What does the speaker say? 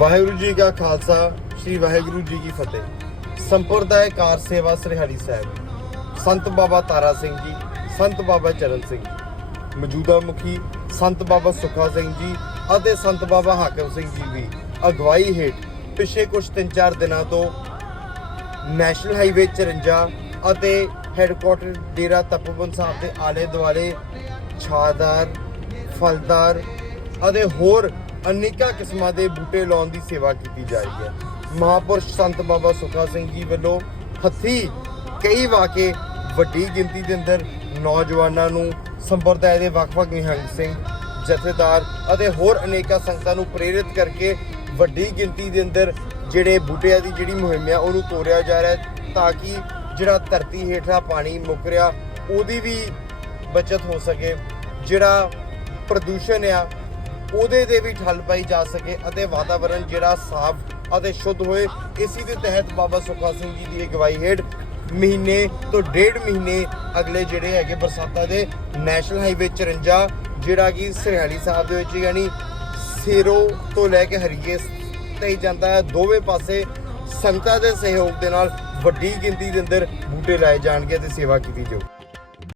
ਵਾਹਿਗੁਰੂ ਜੀ ਕਾ ਖਾਲਸਾ, ਸ੍ਰੀ ਵਾਹਿਗੁਰੂ ਜੀ ਕੀ ਫਤਿਹ। ਸੰਪਰਦਾਇ ਕਾਰ ਸੇਵਾ ਸਰਹਾਲੀ ਸਾਹਿਬ, ਸੰਤ ਬਾਬਾ ਤਾਰਾ ਸਿੰਘ ਜੀ, ਸੰਤ ਬਾਬਾ ਚਰਨ ਸਿੰਘ ਜੀ, ਮੌਜੂਦਾ ਮੁਖੀ ਸੰਤ ਬਾਬਾ ਸੁਖਾ ਸਿੰਘ ਜੀ ਅਤੇ ਸੰਤ ਬਾਬਾ ਹਾਕਮ ਸਿੰਘ ਜੀ ਵੀ ਅਗਵਾਈ ਹੇਠ ਪਿਛੇ ਕੁਝ 3-4 ਦਿਨਾਂ ਤੋਂ ਨੈਸ਼ਨਲ ਹਾਈਵੇ 54 ਅਤੇ ਹੈੱਡਕੁਆਟਰ ਡੇਰਾ ਤਪੋਵਨ ਸਾਹਿਬ ਦੇ ਆਲੇ ਦੁਆਲੇ ਛਾਦਾਰ, ਫਲਦਾਰ ਅਤੇ ਹੋਰ ਅਨੇਕਾਂ ਕਿਸਮਾਂ ਦੇ ਬੂਟੇ ਲਾਉਣ ਦੀ ਸੇਵਾ ਕੀਤੀ ਜਾ ਰਹੀ ਹੈ। ਮਹਾਪੁਰਸ਼ ਸੰਤ ਬਾਬਾ ਸੁਖਾ ਸਿੰਘ ਜੀ ਵੱਲੋਂ ਹੱਥੀ ਕਈ ਵਾਕੇ ਵੱਡੀ ਗਿਣਤੀ ਦੇ ਅੰਦਰ ਨੌਜਵਾਨਾਂ ਨੂੰ ਸੰਪਰਦਾਇ ਦੇ ਵੱਖ-ਵੱਖ ਨਿਹੰਗ ਸਿੰਘ, ਜਥੇਦਾਰ ਅਤੇ ਹੋਰ ਅਨੇਕਾਂ ਸੰਗਤਾਂ ਨੂੰ ਪ੍ਰੇਰਿਤ ਕਰਕੇ ਵੱਡੀ ਗਿਣਤੀ ਦੇ ਅੰਦਰ ਜਿਹੜੇ ਬੂਟਿਆਂ ਦੀ ਜਿਹੜੀ ਮੁਹਿੰਮ ਆ, ਉਹਨੂੰ ਤੋਰਿਆ ਜਾ ਰਿਹਾ ਹੈ ਤਾਂ ਕਿ ਜਿਹੜਾ ਧਰਤੀ ਹੇਠਲਾ ਪਾਣੀ ਮੁੱਕ ਰਿਹਾ, ਉਹਦੀ ਵੀ ਬਚਤ ਹੋ ਸਕੇ। ਜਿਹੜਾ ਪ੍ਰਦੂਸ਼ਣ ਆ ਉਹਦੇ ਤੇ ਵੀ ਠੱਲ ਪਾਈ ਜਾ ਸਕੇ ਅਤੇ ਵਾਤਾਵਰਣ ਜਿਹੜਾ ਸਾਫ਼ ਅਤੇ ਸ਼ੁੱਧ ਹੋਏ। ਇਸੇ ਦੇ ਤਹਿਤ ਬਾਬਾ ਸੁਖਾ ਸਿੰਘ ਜੀ ਦੀ ਅਗਵਾਈ ਹੇਠ ਮਹੀਨੇ ਤੋਂ ਡੇਢ ਮਹੀਨੇ ਅਗਲੇ ਜਿਹੜੇ ਹੈਗੇ ਬਰਸਾਤਾਂ ਦੇ ਨੈਸ਼ਨਲ ਹਾਈਵੇ 54 ਜਿਹੜਾ ਕਿ ਸਰਹਾਲੀ ਸਾਹਿਬ ਦੇ ਵਿੱਚ ਯਾਨੀ ਸੇਰੋ ਤੋਂ ਲੈ ਕੇ ਹਰੀਏ ਤੇ ਜਾਂਦਾ ਹੈ, ਦੋਵੇਂ ਪਾਸੇ ਸੰਗਤਾਂ ਦੇ ਸਹਿਯੋਗ ਦੇ ਨਾਲ ਵੱਡੀ ਗਿਣਤੀ ਦੇ ਅੰਦਰ ਬੂਟੇ ਲਾਏ ਜਾਣਗੇ ਤੇ ਸੇਵਾ ਕੀਤੀ ਜਾਊ।